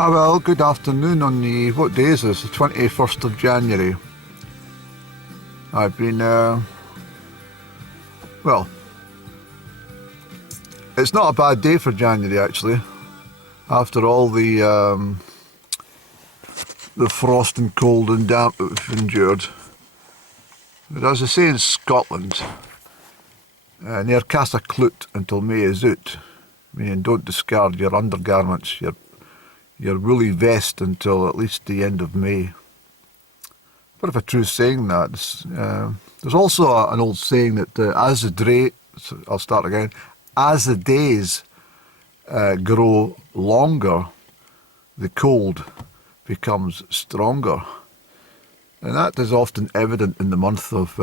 Ah, well, good afternoon on what day is this? The 21st of January. I've been, well, it's not a bad day for January actually. After all the frost and cold and damp that we've endured. But as I say in Scotland, near Casa Clout until May is out. Meaning don't discard your undergarments, your woolly vest until at least the end of May. Bit of a true saying that. There's also an old saying that I'll start again, as the days grow longer, the cold becomes stronger. And that is often evident in the month of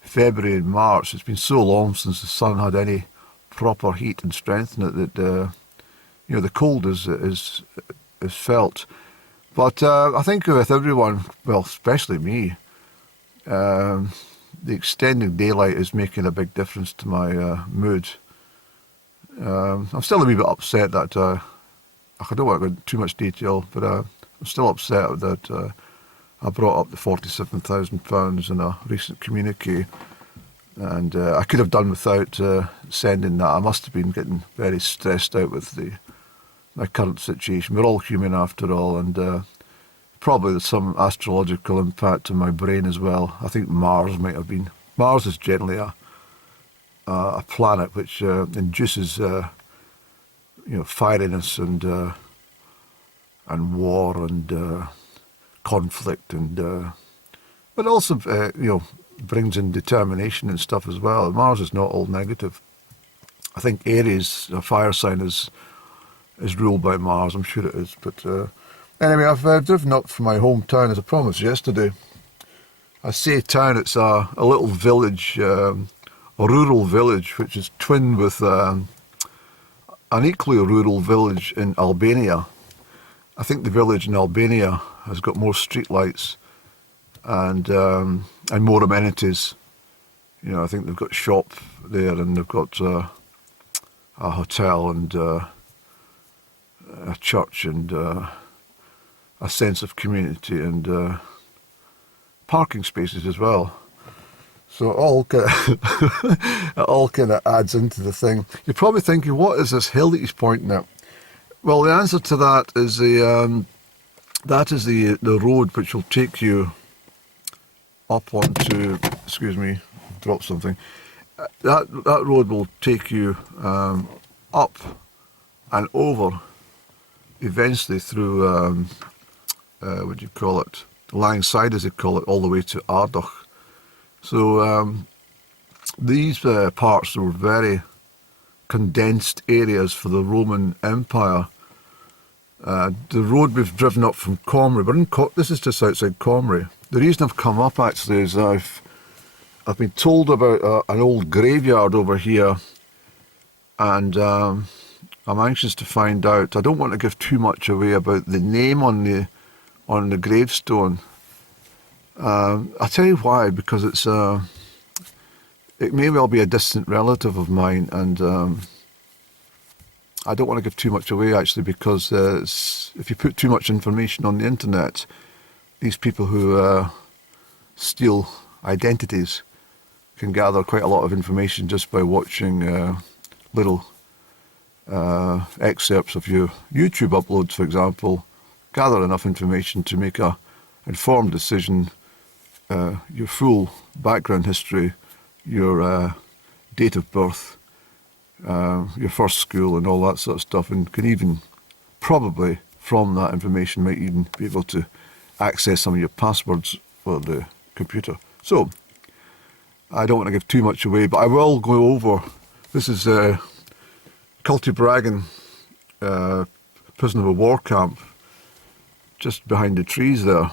February and March. It's been so long since the sun had any proper heat and strength in it that the cold is felt. But I think with everyone, well, especially me, the extending daylight is making a big difference to my mood. I'm still a wee bit upset that I don't want to go into too much detail, but I'm still upset that I brought up the £47,000 in a recent communique, and I could have done without sending that. I must have been getting very stressed out with my current situation. We're all human after all, and probably there's some astrological impact on my brain as well. I think Mars might have been. Mars is generally a planet which induces fieriness and war and conflict, and but also brings in determination and stuff as well. Mars is not all negative. I think Aries, a fire sign, is ruled by Mars. I'm sure it is. But anyway, I've driven up from my hometown as I promised yesterday. I say town, it's a little village, a rural village, which is twinned with an equally rural village in Albania. I think the village in Albania has got more streetlights and more amenities. I think they've got shop there, and they've got a hotel and a church and a sense of community and parking spaces as well. So it all kind of adds into the thing. You're probably thinking, what is this hill that he's pointing at? Well, the answer to that is the road which will take you up onto. Excuse me, drop something. That road will take you up and over, eventually through what do you call it? Langside, as they call it, all the way to Ardagh. So these parts were very condensed areas for the Roman Empire. The road we've driven up from Comrie, this is just outside Comrie. The reason I've come up actually is I've been told about an old graveyard over here, and I'm anxious to find out. I don't want to give too much away about the name on the gravestone. I'll tell you why, because it may well be a distant relative of mine, and I don't want to give too much away actually, because if you put too much information on the internet, these people who steal identities can gather quite a lot of information just by watching little excerpts of your YouTube uploads, for example. Gather enough information to make a informed decision, your full background history, your date of birth, your first school and all that sort of stuff, and can even probably from that information might even be able to access some of your passwords for the computer. So I don't want to give too much away, but I will go over. This is Cultibragan prisoner of war camp, just behind the trees there.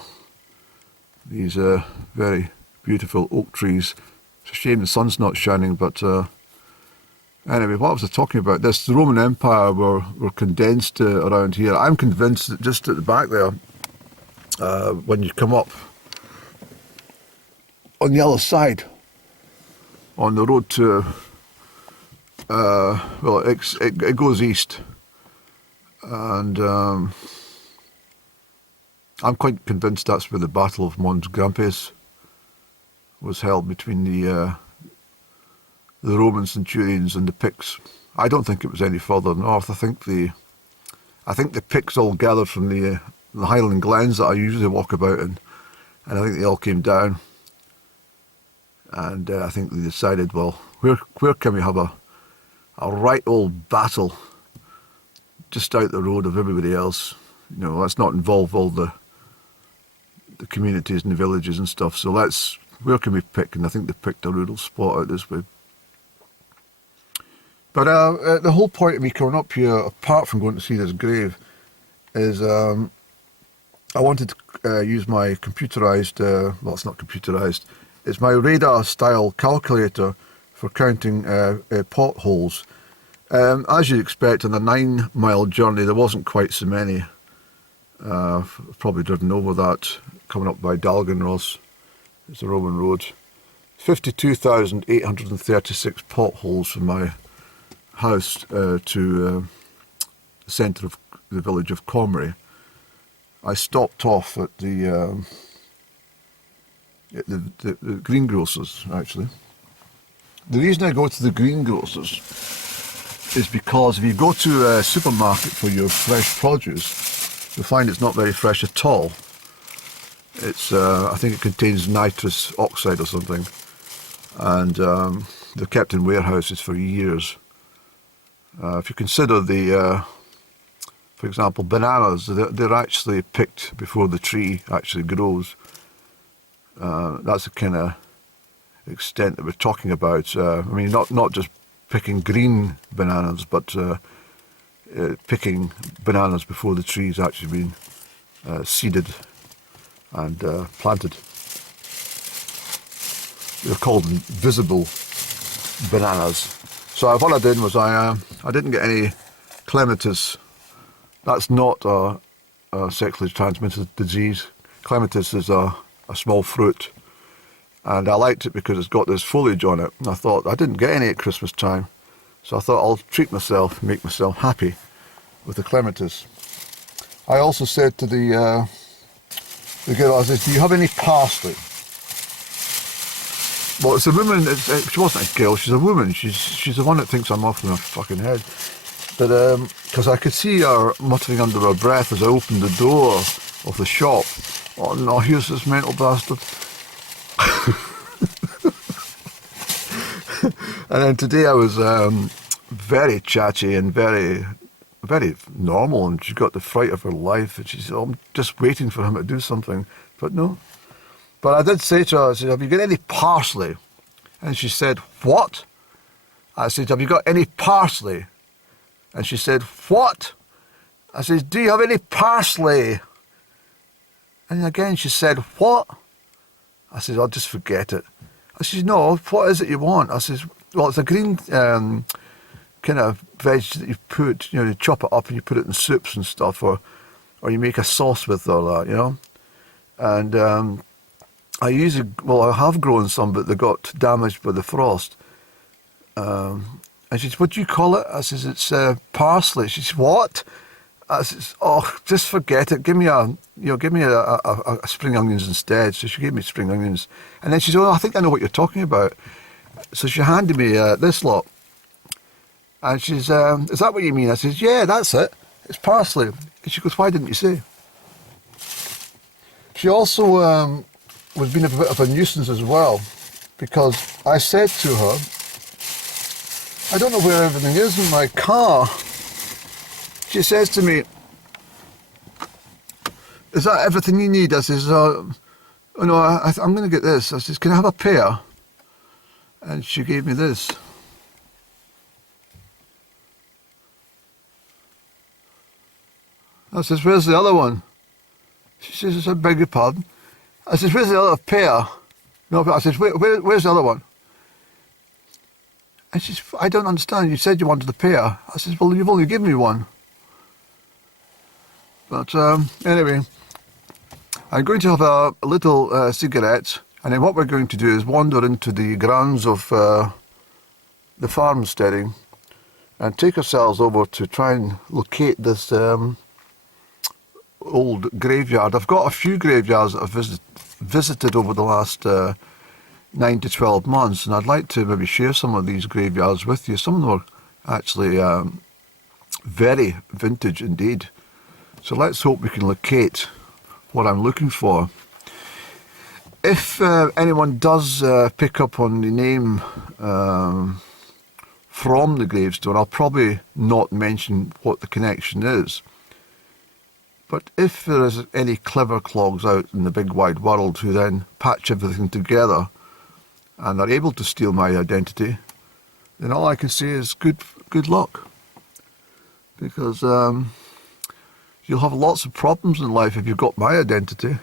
These very beautiful oak trees. It's a shame the sun's not shining, but anyway, what was I talking about? The Roman Empire were condensed around here. I'm convinced that just at the back there, when you come up on the other side, on the road to, it goes east. And I'm quite convinced that's where the Battle of Mons Grampus was held, between the Roman centurions and the Picts. I don't think it was any further north. I think the Picts all gathered from the Highland glens that I usually walk about in, and I think they all came down. And I think they decided, well, where can we have a right old battle just out the road of everybody else? You know, let's not involve all the communities and the villages and stuff. So where can we pick? And I think they picked a rural spot out this way. But the whole point of me coming up here, apart from going to see this grave, is I wanted to use my computerised, well, it's not computerised, it's my radar-style calculator for counting potholes. As you'd expect, on a 9-mile journey, there wasn't quite so many. I've probably driven over that, coming up by Dalgenross. It's a Roman road. 52,836 potholes from my house to the centre of the village of Comrie. I stopped off at the greengrocers, actually. The reason I go to the greengrocers is because if you go to a supermarket for your fresh produce, you'll find it's not very fresh at all. It's I think it contains nitrous oxide or something, and they're kept in warehouses for years. If you consider for example, bananas, they're actually picked before the tree actually grows. That's the kind of extent that we're talking about. I mean, not just picking green bananas, but picking bananas before the tree's actually been seeded and planted. They're called visible bananas. So what I did was I didn't get any clematis. That's not a sexually transmitted disease. Clematis is a small fruit, and I liked it because it's got this foliage on it. And I thought I didn't get any at Christmas time, so I thought I'll treat myself, make myself happy with the clematis. I also said to the girl, I said, "Do you have any parsley?" Well, it's a woman. She wasn't a girl. She's a woman. She's the one that thinks I'm off in her fucking head. But because I could see her muttering under her breath as I opened the door of the shop. Oh no, here's this mental bastard. And then today I was very chatty and very, very normal, and she got the fright of her life, and she said, "Oh, I'm just waiting for him to do something." But no. But I did say to her, I said, "Have you got any parsley?" And she said, "What?" I said, "Have you got any parsley?" And she said, "What?" I said, "Do you have any parsley?" And again she said, "What?" I said, "I'll just forget it." I said, "No, what is it you want?" I said, "Well, it's a green kind of veg that you put, you know, you chop it up and you put it in soups and stuff, or you make a sauce with all that, you know." And I have grown some, but they got damaged by the frost. And she said, "What do you call it?" I says, "It's parsley." She says, "What?" I says, "Oh, just forget it. Give me a spring onions instead." So she gave me spring onions, and then she said, "Oh, I think I know what you're talking about." So she handed me this lot, and she says, "Is that what you mean?" I says, "Yeah, that's it. It's parsley." And she goes, "Why didn't you say?" She also was being a bit of a nuisance as well, because I said to her, "I don't know where everything is in my car." She says to me, "Is that everything you need?" I says, "Oh no, I'm going to get this." I says, "Can I have a pair?" And she gave me this. I says, "Where's the other one?" She says, "I beg your pardon." I says, "Where's the other pair?" No, I says, where's the other one? And she says, "I don't understand. You said you wanted a pair." I says, "Well, you've only given me one." But anyway, I'm going to have a little cigarette, and then what we're going to do is wander into the grounds of the farmsteading, and take ourselves over to try and locate this old graveyard. I've got a few graveyards that I've visited over the last 9 to 12 months, and I'd like to maybe share some of these graveyards with you. Some of them are actually very vintage indeed. So let's hope we can locate what I'm looking for. If anyone does pick up on the name from the gravestone, I'll probably not mention what the connection is. But if there is any clever clogs out in the big wide world who then patch everything together and are able to steal my identity, then all I can say is good luck. Because you'll have lots of problems in life if you've got my identity.